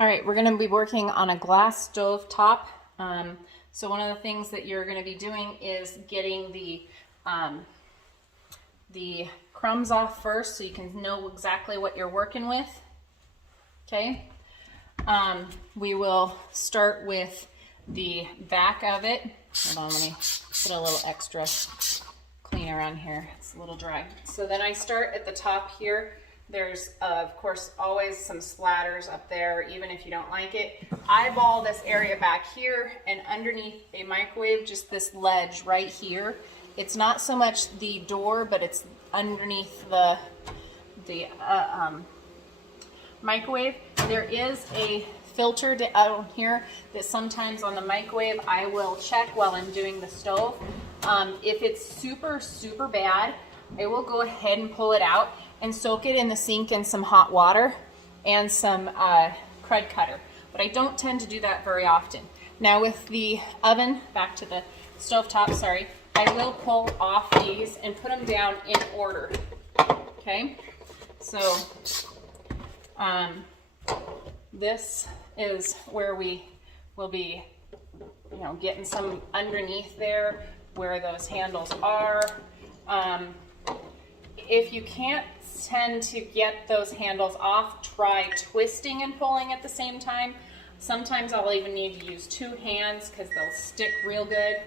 All right, we're going to be working on a glass stove top. So one of the things that you're going to be doing is getting the crumbs off first so you can know exactly what you're working with. Okay. We will start with the back of it. Hold on, let me put a little extra cleaner on here. It's a little dry. So then I start at the top here. There's, of course, always some splatters up there, even if you don't like it. Eyeball this area back here, and underneath a microwave, just this ledge right here. It's not so much the door, but it's underneath the microwave. There is a filter down here that sometimes on the microwave I will check while I'm doing the stove. If it's super, super bad, I will go ahead and pull it out and soak it in the sink in some hot water and some crud cutter. But I don't tend to do that very often. Now with the oven, back to the stovetop, sorry, I will pull off these and put them down in order. Okay, so this is where we will be, getting some underneath there where those handles are. If you can't tend to get those handles off, try twisting and pulling at the same time. Sometimes I'll even need to use two hands because they'll stick real good.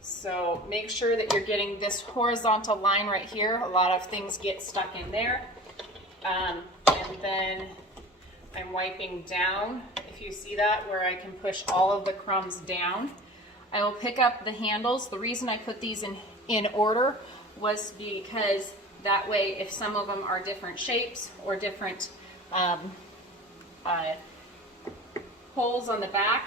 So make sure that you're getting this horizontal line right here. A lot of things get stuck in there. And then I'm wiping down, if you see that, where I can push all of the crumbs down. I will pick up the handles. The reason I put these in order was because that way, if some of them are different shapes or different holes on the back,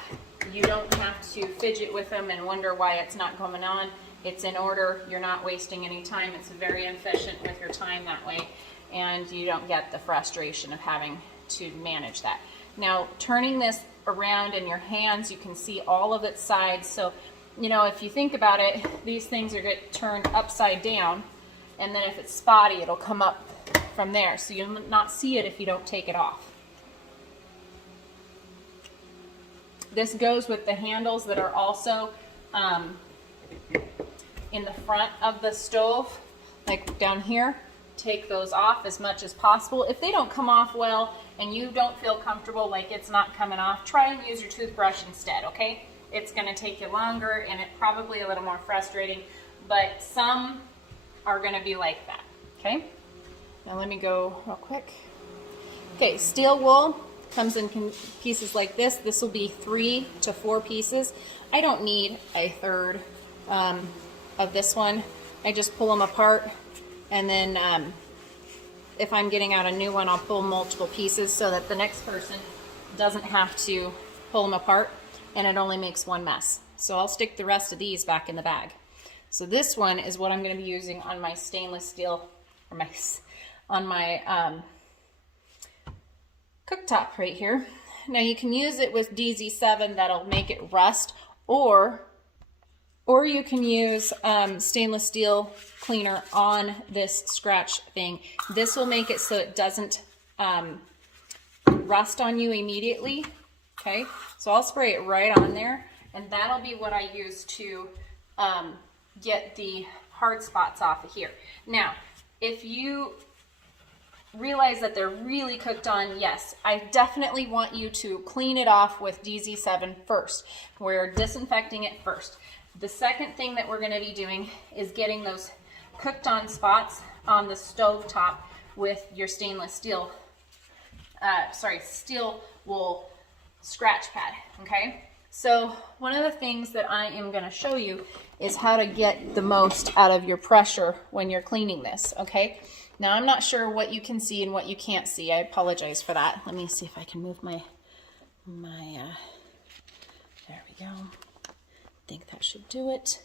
you don't have to fidget with them and wonder why it's not coming on. It's in order. You're not wasting any time. It's very efficient with your time that way, and you don't get the frustration of having to manage that. Now, turning this around in your hands, you can see all of its sides. So, if you think about it, these things are get turned upside down, and then if it's spotty, it'll come up from there. So you'll not see it if you don't take it off. This goes with the handles that are also in the front of the stove, like down here. Take those off as much as possible. If they don't come off well and you don't feel comfortable, like it's not coming off, try and use your toothbrush instead, okay? It's gonna take you longer and it probably a little more frustrating, but some are gonna be like that, okay? Now let me go real quick. Okay, steel wool comes in pieces like this. This will be 3 to 4 pieces. I don't need a third of this one. I just pull them apart, and then if I'm getting out a new one, I'll pull multiple pieces so that the next person doesn't have to pull them apart, and it only makes one mess. So I'll stick the rest of these back in the bag. So this one is what I'm going to be using on my stainless steel, or on my cooktop right here. Now you can use it with DZ7, that'll make it rust, or you can use stainless steel cleaner on this scratch thing. This will make it so it doesn't rust on you immediately. Okay, so I'll spray it right on there, and that'll be what I use to get the hard spots off of here. Now, if you realize that they're really cooked on, yes, I definitely want you to clean it off with DZ7 first. We're disinfecting it first. The second thing that we're going to be doing is getting those cooked on spots on the stove top with your stainless steel, steel wool scratch pad, okay? So one of the things that I am going to show you is how to get the most out of your pressure when you're cleaning this, okay? Now I'm not sure what you can see and what you can't see. I apologize for that. Let me see if I can move there we go. I think that should do it.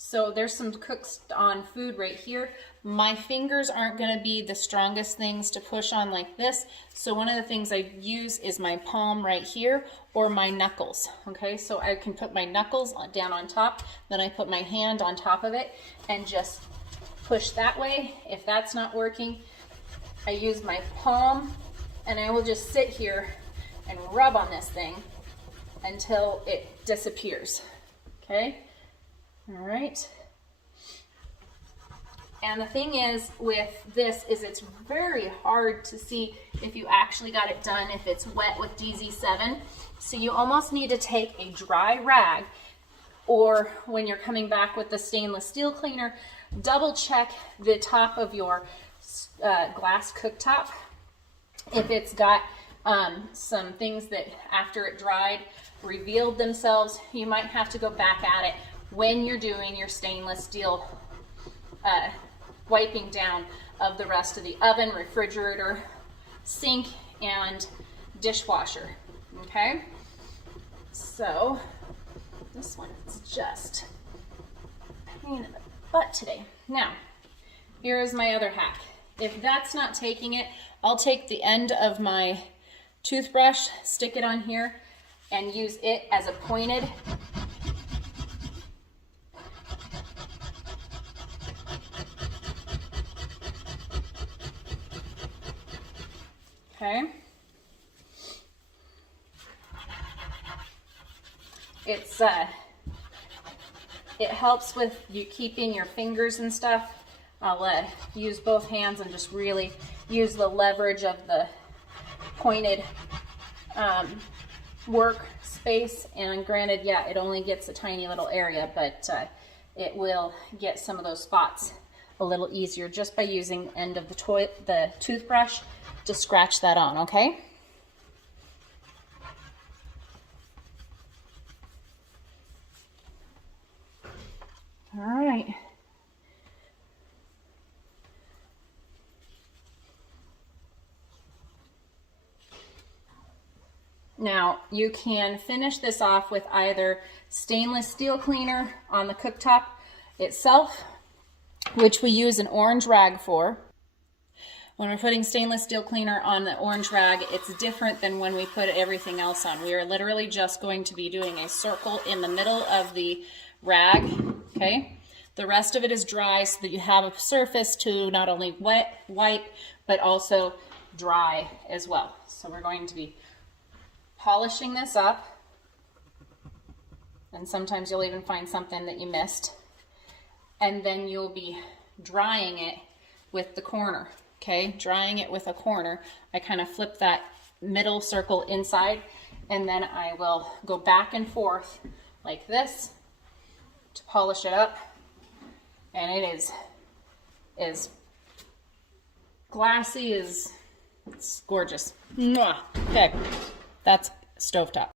So there's some cooked on food right here. My fingers aren't going to be the strongest things to push on like this. So one of the things I use is my palm right here or my knuckles. Okay, so I can put my knuckles down on top, then I put my hand on top of it and just push that way. If that's not working, I use my palm and I will just sit here and rub on this thing until it disappears. Okay? All right. And the thing is with this is it's very hard to see if you actually got it done if it's wet with DZ7. So you almost need to take a dry rag, or when you're coming back with the stainless steel cleaner, double check the top of your glass cooktop. If it's got some things that after it dried revealed themselves, you might have to go back at it when you're doing your stainless steel wiping down of the rest of the oven, refrigerator, sink, and dishwasher. Okay, so this one is just a pain in the butt today. Now, here is my other hack. If that's not taking it, I'll take the end of my toothbrush, stick it on here, and use it as a pointed okay. It helps with you keeping your fingers and stuff. I'll use both hands and just really use the leverage of the pointed work space. And granted, yeah, it only gets a tiny little area, but it will get some of those spots a little easier just by using the end of the toothbrush to scratch that on, okay? All right. Now, you can finish this off with either stainless steel cleaner on the cooktop itself, which we use an orange rag for. When we're putting stainless steel cleaner on the orange rag, it's different than when we put everything else on. We are literally just going to be doing a circle in the middle of the rag, okay? The rest of it is dry so that you have a surface to not only wipe, but also dry as well. So we're going to be polishing this up, and sometimes you'll even find something that you missed, and then you'll be drying it with the corner, okay? Drying it with a corner. I kind of flip that middle circle inside, and then I will go back and forth like this to polish it up, and it is as glassy as it's gorgeous. Mwah. Okay. That's stovetop.